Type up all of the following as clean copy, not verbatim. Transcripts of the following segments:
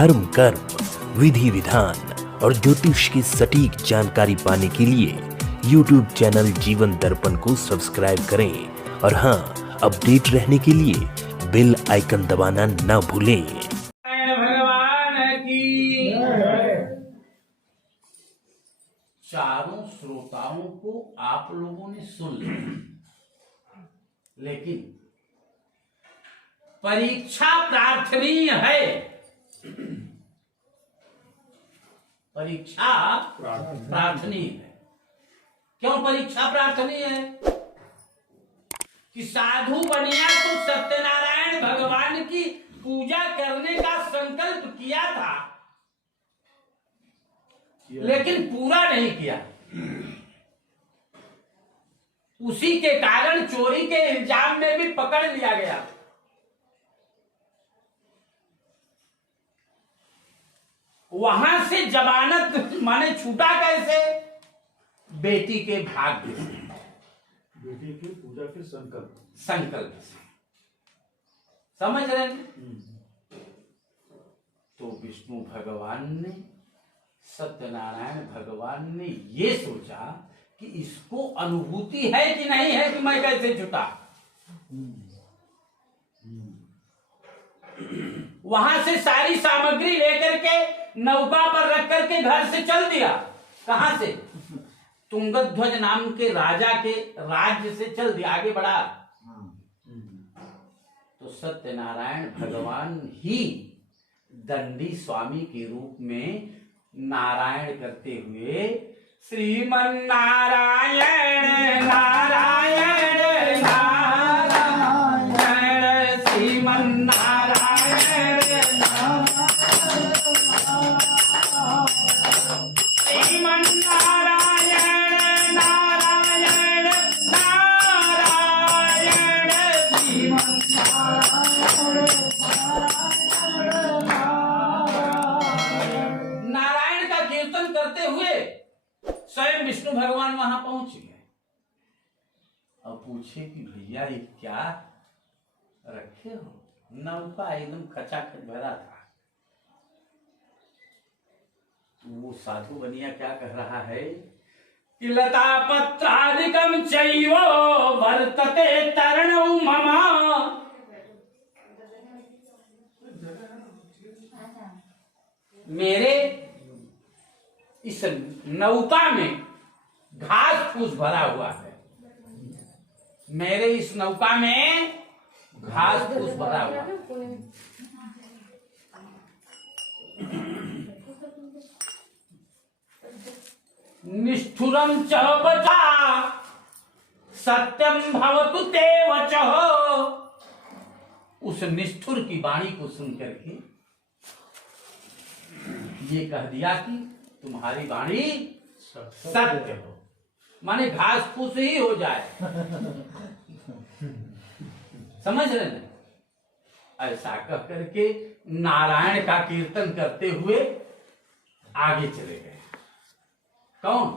धर्म, कर्म, विधि विधान और ज्योतिष की सटीक जानकारी पाने के लिए YouTube चैनल जीवन दर्पण को सब्सक्राइब करें और हाँ, अपडेट रहने के लिए बेल आइकन दबाना ना भूलें। भगवान की चारों श्रोताओं को आप लोगों ने सुन लिया, लेकिन परीक्षा प्रार्थनीय है। परीक्षा प्रार्थनीय है। क्यों परीक्षा प्रार्थनीय है? कि साधु बनिया तो सत्यनारायण भगवान की पूजा करने का संकल्प किया था, लेकिन पूरा नहीं किया। उसी के कारण चोरी के इल्जाम में भी पकड़ लिया गया। वहां से जमानत माने छूटा कैसे? बेटी के भाग्य से, बेटी की पूजा के संकल्प से। समझ रहे हैं? तो विष्णु भगवान ने, सत्यनारायण भगवान ने ये सोचा कि इसको अनुभूति है कि नहीं है कि मैं कैसे छुटा। वहां से सारी सामग्री लेकर के नौका पर रख करके घर से चल दिया। कहां से? तुंगध्वज नाम के राजा के राज्य से चल दिया, आगे बढ़ा। तो सत्यनारायण भगवान ही दंडी स्वामी के रूप में नारायण करते हुए श्रीमन नारायण नारायण नारायण श्रीमन नारायण श्रीमन नारायण नारायण नारायण श्रीमन नारायण का कीर्तन करते हुए स्वयं विष्णु भगवान वहां पहुंच गए। अब पूछे कि भैया ये क्या रखे हो? नौका एकदम खचाखच भरा था। वो साधु बनिया क्या कह रहा है कि लता पत्रादिकम चैव वर्तते तरणौ मम। मेरे इस नौका में घास फूस भरा हुआ है। मेरे इस नौका में घास फूस भरा हुआ है। निष्ठुरम च वचा सत्यम भवतु ते वचः। उस निष्ठुर की वाणी को सुनकर के ये कह दिया कि तुम्हारी वाणी सत्य हो, माने घास फूस ही हो जाए। समझ रहे हैं? ऐसा कह करके नारायण का कीर्तन करते हुए आगे चले गए। कौन?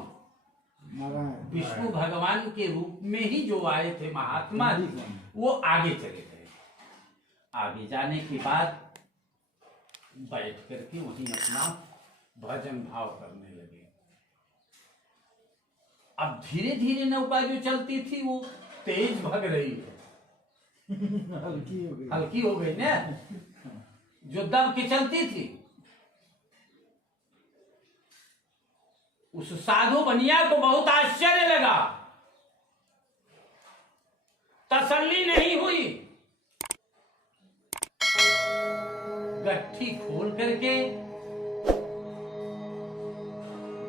विष्णु भगवान के रूप में ही जो आए थे महात्मा जी, वो आगे चले गए। आगे जाने के बाद बैठ करके वहीं अपना भजन भाव करने लगे। अब धीरे धीरे नौका जो चलती थी वो तेज भग रही है। हल्की हो गई ना, जो दब के चलती थी। उस साधु बनिया को बहुत आश्चर्य लगा, तसल्ली नहीं हुई। गट्ठी खोल करके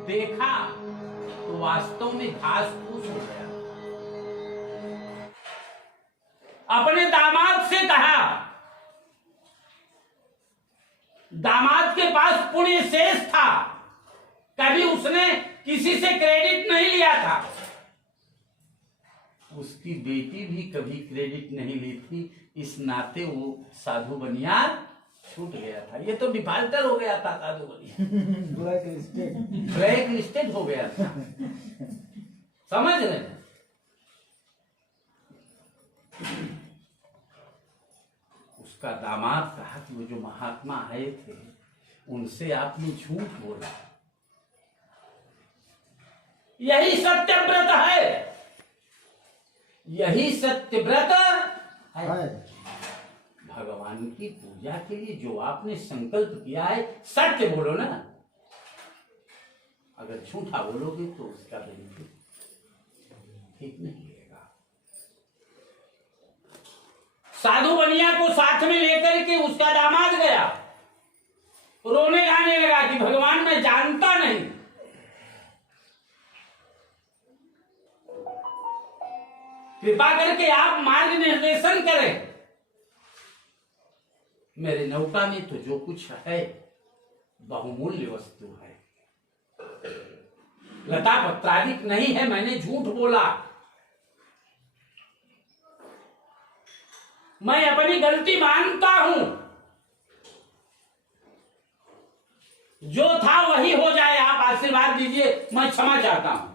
देखा तो वास्तव में घास फूस हो गया। अपने दामाद से कहा, दामाद के पास पुण्य शेष था, कभी उसने किसी से क्रेडिट नहीं लिया था। उसकी बेटी भी कभी क्रेडिट नहीं ली थी, इस नाते वो साधु बनिया छूट गया था। ये तो डिफाल्टर हो गया था साधु बनिया, ब्लैक लिस्टेड हो गया था। समझ रहे हैं? उसका दामाद कहा कि वो जो महात्मा आए थे उनसे आपने झूठ बोला। यही सत्यव्रत है, यही सत्यव्रत है। भगवान की पूजा के लिए जो आपने संकल्प किया है, सत्य बोलो ना। अगर झूठा बोलोगे तो उसका बेनिफिट ठीक नहीं रहेगा। साधु बनिया को साथ में लेकर के उसका दामाद गया, रोने गाने लगा कि भगवान मैं जानता नहीं। कृपा करके आप मार्ग निर्देशन करें। मेरे नौका में तो जो कुछ है बहुमूल्य वस्तु है, लता पत्रादिक नहीं है। मैंने झूठ बोला, मैं अपनी गलती मानता हूं। जो था वही हो जाए, आप आशीर्वाद दीजिए, मैं क्षमा चाहता हूं।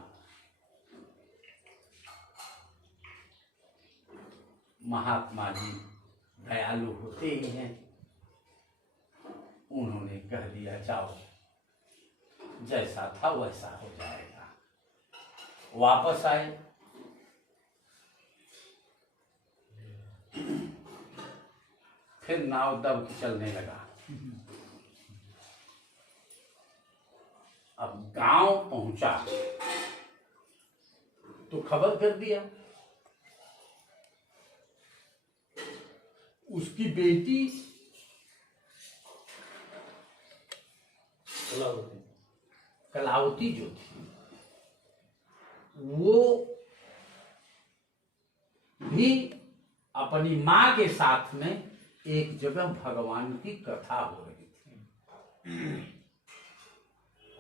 महात्मा जी दयालु होते ही हैं। उन्होंने कह दिया जाओ, जैसा था वैसा हो जाएगा। वापस आए, फिर नाव दब के चलने लगा। अब गांव पहुंचा तो खबर कर दिया। उसकी बेटी कलावती जो थी, वो भी अपनी मां के साथ में एक जगह भगवान की कथा हो रही थी,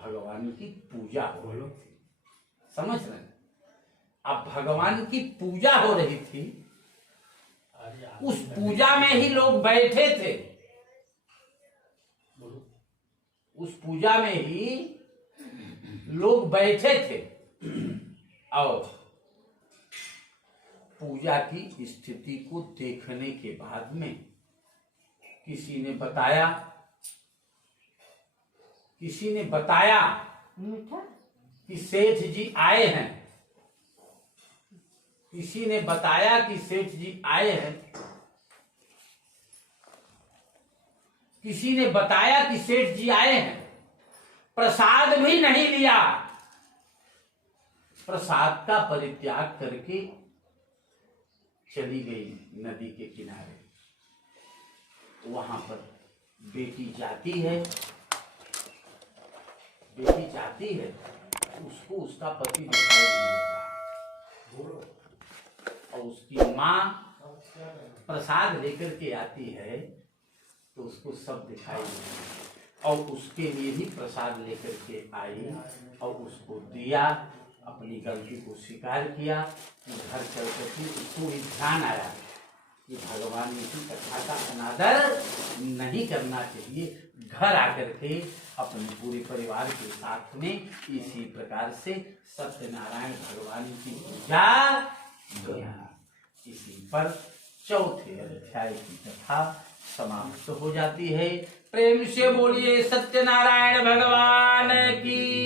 भगवान की पूजा हो रही थी। समझ रहे हैं? अब भगवान की पूजा हो रही थी, उस पूजा में ही लोग बैठे थे। उस पूजा में ही लोग बैठे थे और पूजा की स्थिति को देखने के बाद में किसी ने बताया कि सेठ जी आए हैं। किसी ने बताया कि सेठ जी आए हैं। किसी ने बताया कि सेठ जी आए हैं। प्रसाद भी नहीं लिया, प्रसाद का परित्याग करके चली गई नदी के किनारे। वहां पर बेटी जाती है, उसको उसका पति दिखाई नहीं देता और उसकी माँ प्रसाद लेकर के आती है तो उसको सब दिखाई देता और उसके लिए भी प्रसाद लेकर के आई और उसको दिया। अपनी गलती को स्वीकार किया। घर चल करके उसको भी ध्यान आया कि भगवान की कथा का अनादर नहीं करना चाहिए। घर आकर के अपने पूरे परिवार के साथ में इसी प्रकार से सत्यनारायण भगवान की पूजा किया। इसी पर चौथे अध्याय की कथा समाप्त हो जाती है। प्रेम से बोलिए सत्यनारायण भगवान की।